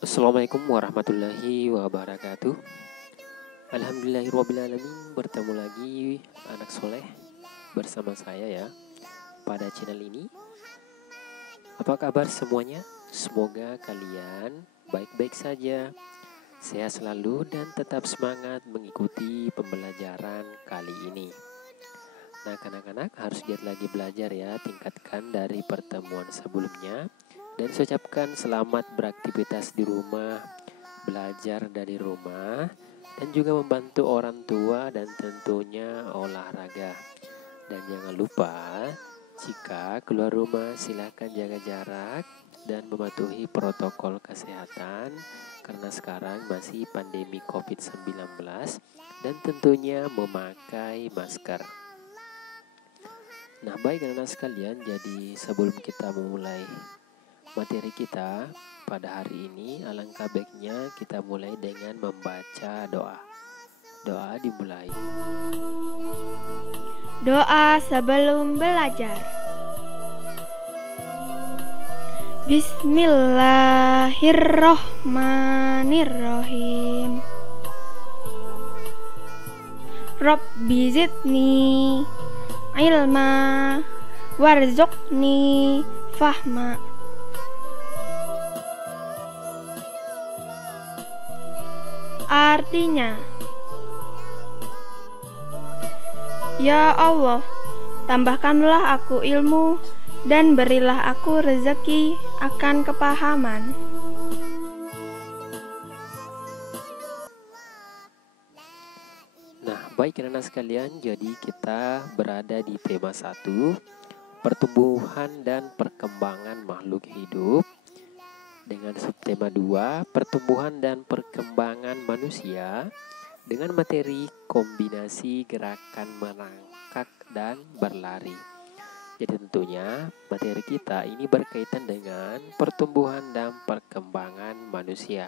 Assalamualaikum warahmatullahi wabarakatuh. Alhamdulillahirrabbilalamin. Bertemu lagi anak soleh bersama saya ya pada channel ini. Apa kabar semuanya? Semoga kalian baik-baik saja, sehat selalu dan tetap semangat mengikuti pembelajaran kali ini. Nah, anak-anak harus giat lagi belajar ya, tingkatkan dari pertemuan sebelumnya. Dan saya ucapkan selamat beraktivitas di rumah, belajar dari rumah, dan juga membantu orang tua dan tentunya olahraga. Dan jangan lupa, jika keluar rumah silakan jaga jarak dan mematuhi protokol kesehatan karena sekarang masih pandemi COVID-19 dan tentunya memakai masker. Nah, baik anak-anak sekalian, jadi sebelum kita memulai materi kita pada hari ini, alangkah baiknya kita mulai dengan membaca doa. Doa dimulai. Doa sebelum belajar. Bismillahirrohmanirrohim. Rabbi zidni ilma warzuqni fahma. Artinya, ya Allah, tambahkanlah aku ilmu dan berilah aku rezeki akan kepahaman. Nah, baik anak-anak sekalian, jadi kita berada di tema 1, pertumbuhan dan perkembangan makhluk hidup. Dengan subtema 2, pertumbuhan dan perkembangan manusia, dengan materi kombinasi gerakan merangkak dan berlari. Jadi tentunya materi kita ini berkaitan dengan pertumbuhan dan perkembangan manusia.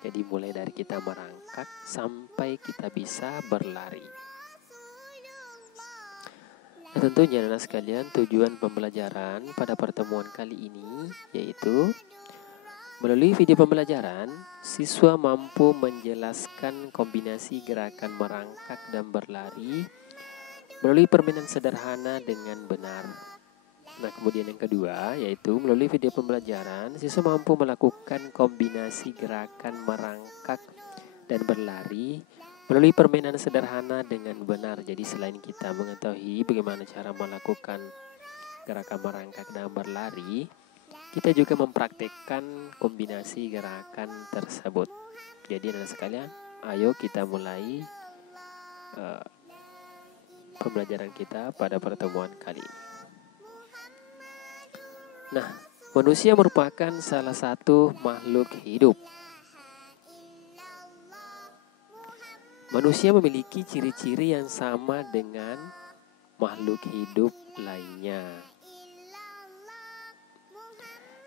Jadi mulai dari kita merangkak sampai kita bisa berlari. Nah, tentunya anak sekalian, tujuan pembelajaran pada pertemuan kali ini yaitu melalui video pembelajaran, siswa mampu menjelaskan kombinasi gerakan merangkak dan berlari melalui permainan sederhana dengan benar. Nah, kemudian yang kedua yaitu melalui video pembelajaran, siswa mampu melakukan kombinasi gerakan merangkak dan berlari melalui permainan sederhana dengan benar. Jadi selain kita mengetahui bagaimana cara melakukan gerakan merangkak dan berlari, kita juga mempraktekkan kombinasi gerakan tersebut. Jadi anak sekalian, ayo kita mulai pembelajaran kita pada pertemuan kali ini. Nah, manusia merupakan salah satu makhluk hidup. Manusia memiliki ciri-ciri yang sama dengan makhluk hidup lainnya.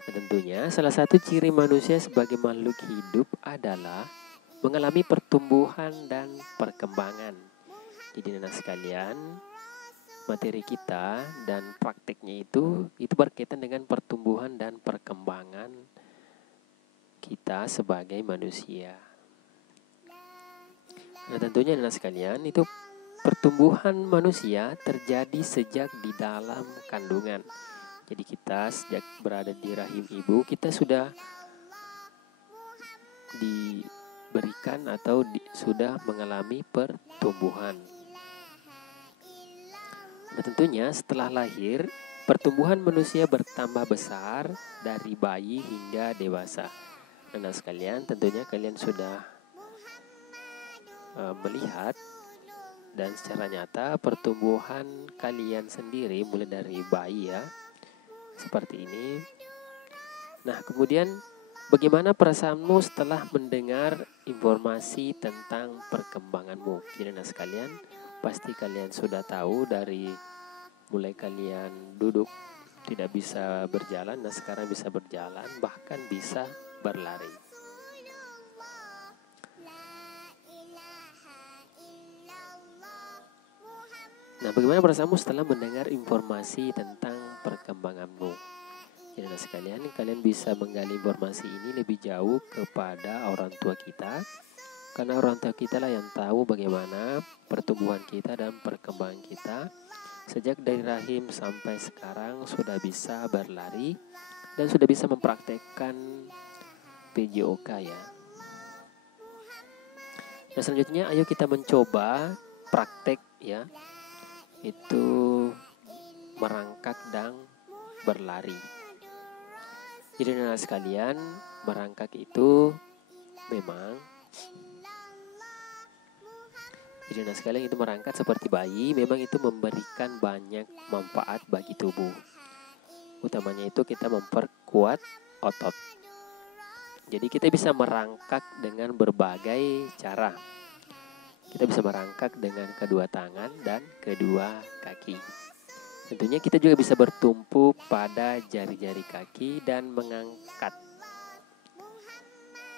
Dan tentunya salah satu ciri manusia sebagai makhluk hidup adalah mengalami pertumbuhan dan perkembangan. Jadi anak sekalian, materi kita dan prakteknya itu berkaitan dengan pertumbuhan dan perkembangan kita sebagai manusia. Nah, tentunya anak sekalian, itu pertumbuhan manusia terjadi sejak di dalam kandungan. Jadi kita sejak berada di rahim ibu, kita sudah diberikan atau sudah mengalami pertumbuhan. Nah, tentunya setelah lahir, pertumbuhan manusia bertambah besar dari bayi hingga dewasa. Nah, sekalian, tentunya kalian sudah melihat dan secara nyata pertumbuhan kalian sendiri mulai dari bayi ya. Seperti ini. Nah, kemudian bagaimana perasaanmu setelah mendengar informasi tentang perkembanganmu? Jadi anak sekalian, pasti kalian sudah tahu dari mulai kalian duduk tidak bisa berjalan, nah sekarang bisa berjalan, bahkan bisa berlari. Nah, bagaimana perasaanmu setelah mendengar informasi tentang perkembanganmu? Jadi anak sekalian, kalian bisa menggali informasi ini lebih jauh kepada orang tua kita, karena orang tua kita lah yang tahu bagaimana pertumbuhan kita dan perkembangan kita sejak dari rahim sampai sekarang sudah bisa berlari dan sudah bisa mempraktekkan PJOK ya. Nah selanjutnya ayo kita mencoba praktek ya, itu merangkak dan berlari. Jadi anak sekalian, merangkak itu memang merangkak seperti bayi, memang itu memberikan banyak manfaat bagi tubuh. Utamanya itu kita memperkuat otot. Jadi kita bisa merangkak dengan berbagai cara. Kita bisa merangkak dengan kedua tangan dan kedua kaki. Tentunya kita juga bisa bertumpu pada jari-jari kaki dan mengangkat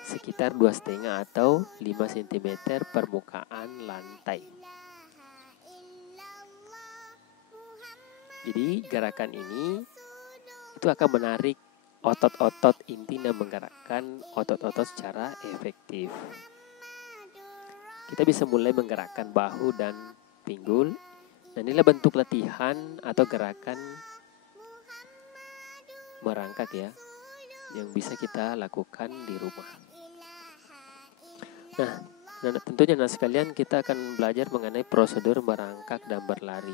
sekitar 2,5 atau 5 cm permukaan lantai. Jadi gerakan ini itu akan menarik otot-otot inti dan menggerakkan otot-otot secara efektif. Kita bisa mulai menggerakkan bahu dan pinggul. Dan inilah bentuk latihan atau gerakan merangkak ya, yang bisa kita lakukan di rumah. Nah tentunya sekalian kita akan belajar mengenai prosedur merangkak dan berlari.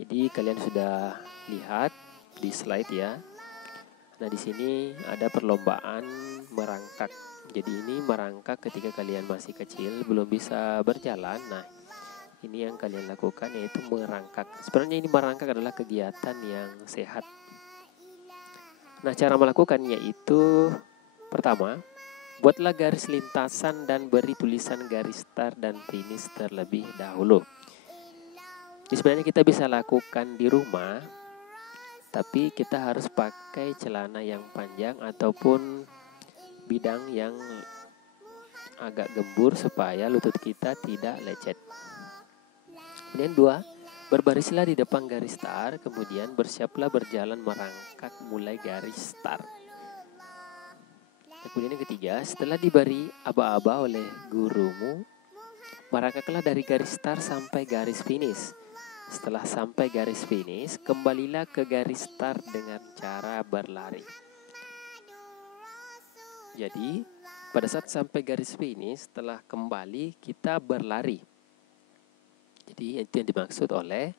Jadi kalian sudah lihat di slide ya. Nah di sini ada perlombaan merangkak. Jadi ini merangkak ketika kalian masih kecil, belum bisa berjalan. Nah ini yang kalian lakukan yaitu merangkak. Sebenarnya ini merangkak adalah kegiatan yang sehat. Nah cara melakukannya itu pertama, buatlah garis lintasan dan beri tulisan garis start dan finish terlebih dahulu. Jadi sebenarnya kita bisa lakukan di rumah, tapi kita harus pakai celana yang panjang ataupun bidang yang agak gembur supaya lutut kita tidak lecet. Kemudian 2, berbarislah di depan garis start, kemudian bersiaplah berjalan merangkak mulai garis start. Kemudian yang ketiga, setelah diberi aba-aba oleh gurumu, merangkaklah dari garis start sampai garis finish. Setelah sampai garis finish, kembalilah ke garis start dengan cara berlari. Jadi, pada saat sampai garis finish, setelah kembali kita berlari. Jadi itu yang dimaksud oleh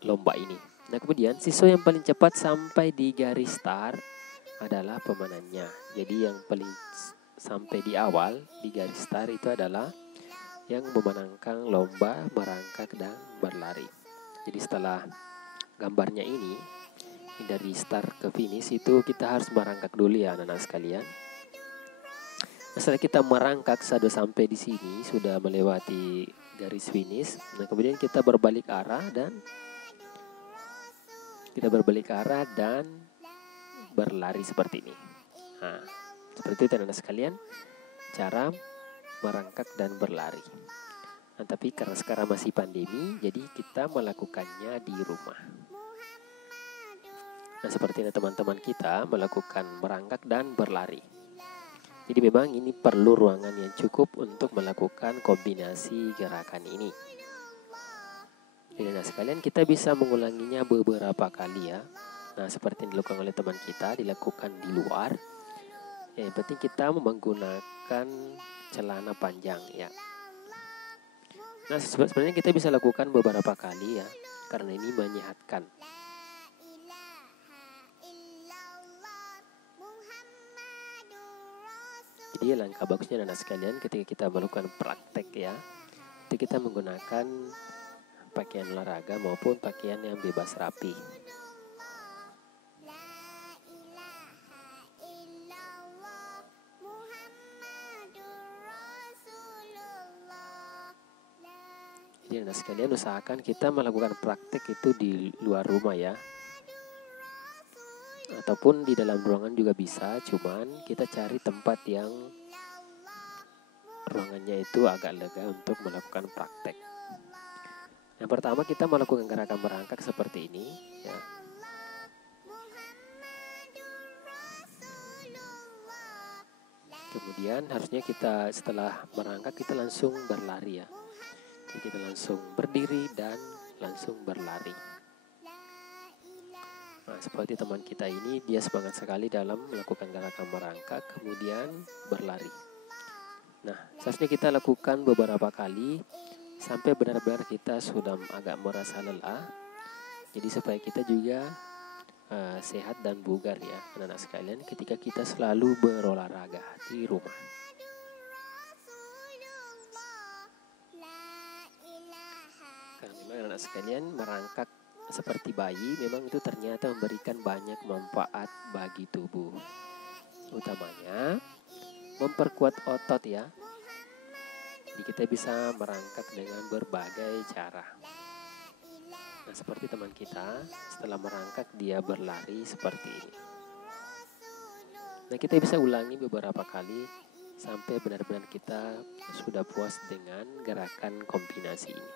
lomba ini. Nah kemudian siswa yang paling cepat sampai di garis start adalah pemenangnya. Jadi yang paling sampai di awal di garis start itu adalah yang memenangkan lomba merangkak dan berlari. Jadi setelah gambarnya ini dari start ke finish itu kita harus merangkak dulu ya anak-anak sekalian. Setelah kita merangkak sudah sampai di sini, sudah melewati garis finish. Nah, kemudian kita berbalik arah dan berlari seperti ini. Nah, seperti itu anak-anak sekalian, cara merangkak dan berlari. Nah, tapi karena sekarang masih pandemi, jadi kita melakukannya di rumah. Nah, seperti ini teman-teman kita melakukan merangkak dan berlari. Jadi memang ini perlu ruangan yang cukup untuk melakukan kombinasi gerakan ini. Jadi nah sekalian kita bisa mengulanginya beberapa kali ya. Nah seperti yang dilakukan oleh teman kita, dilakukan di luar. Ya, yang penting kita menggunakan celana panjang ya. Nah sebenarnya kita bisa lakukan beberapa kali ya, karena ini menyehatkan. Jadi langkah bagusnya anak sekalian ketika kita melakukan praktek ya, itu kita menggunakan pakaian olahraga maupun pakaian yang bebas rapi. Jadi anak sekalian usahakan kita melakukan praktek itu di luar rumah ya. Ataupun di dalam ruangan juga bisa, cuman kita cari tempat yang ruangannya itu agak lega untuk melakukan praktek. Yang pertama kita melakukan gerakan merangkak seperti ini ya. Kemudian harusnya kita setelah merangkak kita langsung berlari ya. Jadi kita langsung berdiri dan langsung berlari. Nah, seperti teman kita ini, dia semangat sekali dalam melakukan gerakan merangkak kemudian berlari. Nah, seharusnya kita lakukan beberapa kali sampai benar-benar kita sudah agak merasa lelah. Jadi supaya kita juga sehat dan bugar ya anak-anak sekalian ketika kita selalu berolahraga di rumah. Karena memang anak-anak sekalian merangkak seperti bayi memang itu ternyata memberikan banyak manfaat bagi tubuh. Utamanya memperkuat otot ya. Jadi kita bisa merangkak dengan berbagai cara. Nah, seperti teman kita, setelah merangkak dia berlari seperti ini. Nah, kita bisa ulangi beberapa kali sampai benar-benar kita sudah puas dengan gerakan kombinasi ini.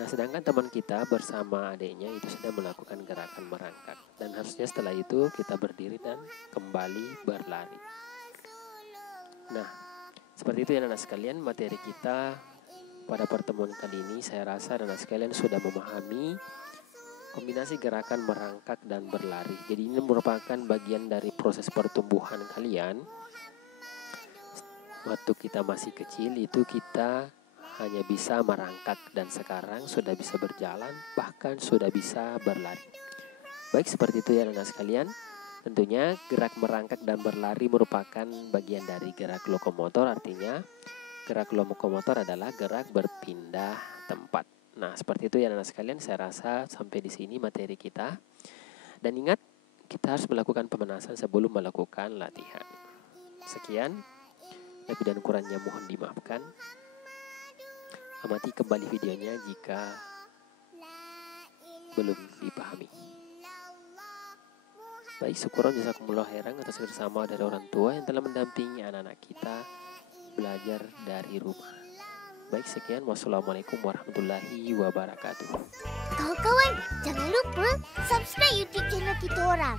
Nah, sedangkan teman kita bersama adiknya itu sudah melakukan gerakan merangkak. Dan harusnya setelah itu kita berdiri dan kembali berlari. Nah, seperti itu ya anak-anak sekalian, materi kita pada pertemuan kali ini. Saya rasa anak-anak sekalian sudah memahami kombinasi gerakan merangkak dan berlari. Jadi ini merupakan bagian dari proses pertumbuhan kalian. Waktu kita masih kecil itu kita hanya bisa merangkak dan sekarang sudah bisa berjalan, bahkan sudah bisa berlari. Baik, seperti itu ya anak-anak sekalian. Tentunya gerak merangkak dan berlari merupakan bagian dari gerak lokomotor, artinya gerak lokomotor adalah gerak berpindah tempat. Nah, seperti itu ya anak-anak sekalian, saya rasa sampai di sini materi kita. Dan ingat, kita harus melakukan pemanasan sebelum melakukan latihan. Sekian, lebih dan kurangnya mohon dimaafkan. Amati kembali videonya jika belum dipahami. Baik, syukuran jazakumullah khairan atas bersama dari orang tua yang telah mendampingi anak-anak kita belajar dari rumah. Baik, sekian. Wassalamualaikum warahmatullahi wabarakatuh. Kawan-kawan, jangan lupa subscribe YouTube channel kita orang.